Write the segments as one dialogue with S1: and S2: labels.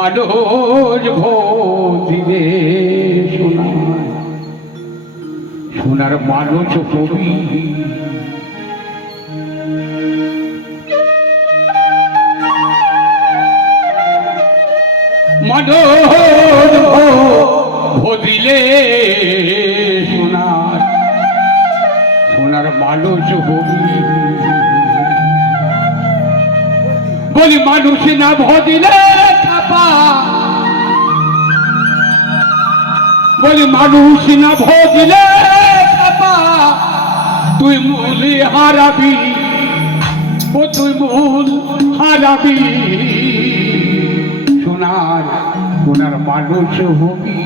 S1: মানুষ ভোদিরে সোনার সোনার মানুষ কবি। মানুষ ভোদিলে সোনার সোনার মানুষ হবি বলি, মানুষ না ভদিলে বলি, মানুষ না খাপা তুই মূলি হারাবি ও তুই মূল হারাবি। সোনার সোনার মানুষ হবি।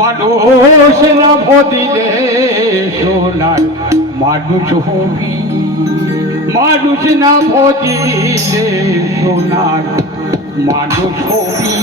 S1: মানুষ না ভদিলে সোনার মানুষ হবি। মানুষ না ভজিলে সোনার মানুষ হবি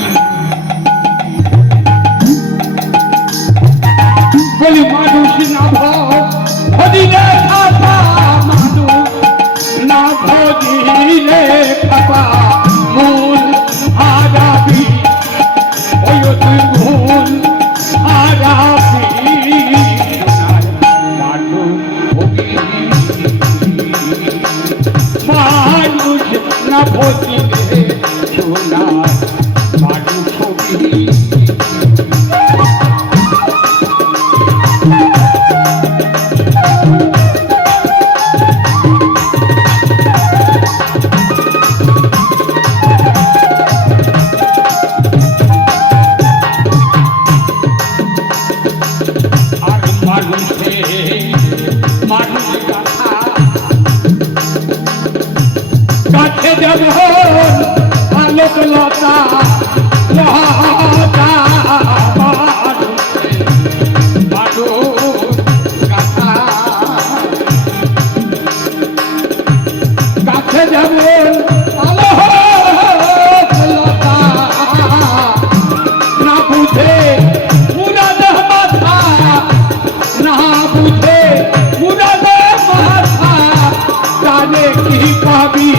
S1: পাবি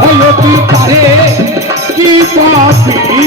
S1: হলো কি পারে? কি পাবি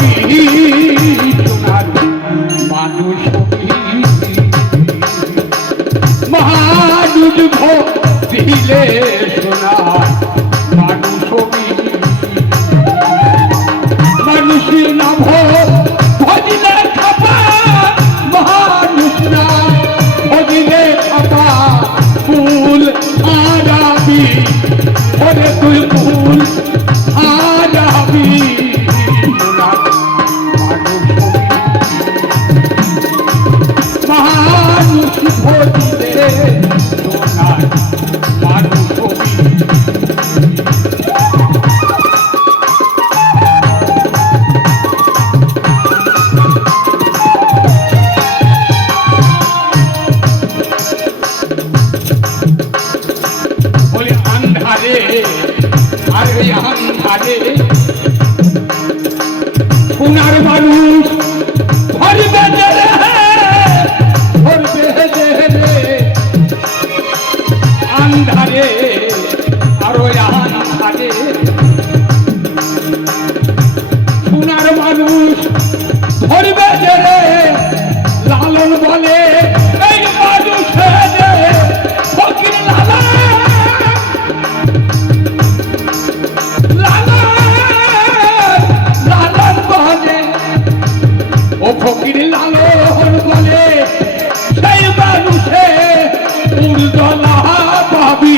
S1: পাবি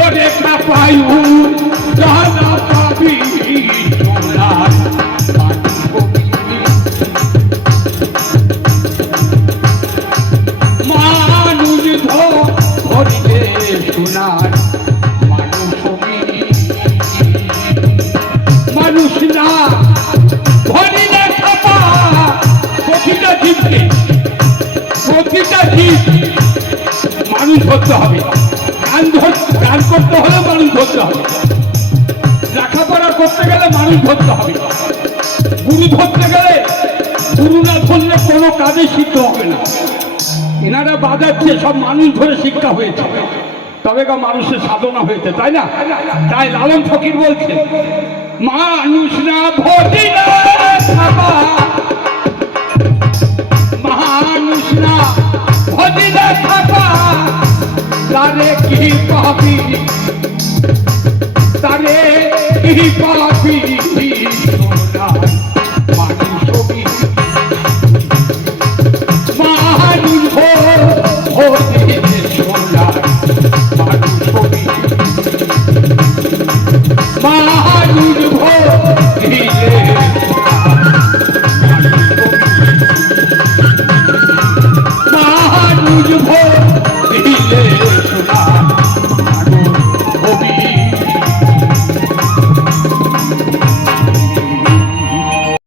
S1: ও রেখা জানা পাবি সোনার মানুষ ধরিলে সোনার মানুষ না, ধরিলে খাপা প্রতিটা জীবকে প্রতিটা জীব মানুষ হতে হবে। গান ধর গান করতে হলে মানুষ ধরতে হবে। লেখাপড়া করতে গেলে মানুষ ধরতে হবে। গুরু ধরতে গেলে গুরু না ধরলে কোনো কাজে সিদ্ধ হবে না। এনারা বাজাচ্ছে, সব মানুষ ধরে শিক্ষা হয়েছে। তবে গা মানুষের সাধনা হয়েছে, তাই না? তাই লালন ফকির বলছে, মানুষ না ভোটি না ही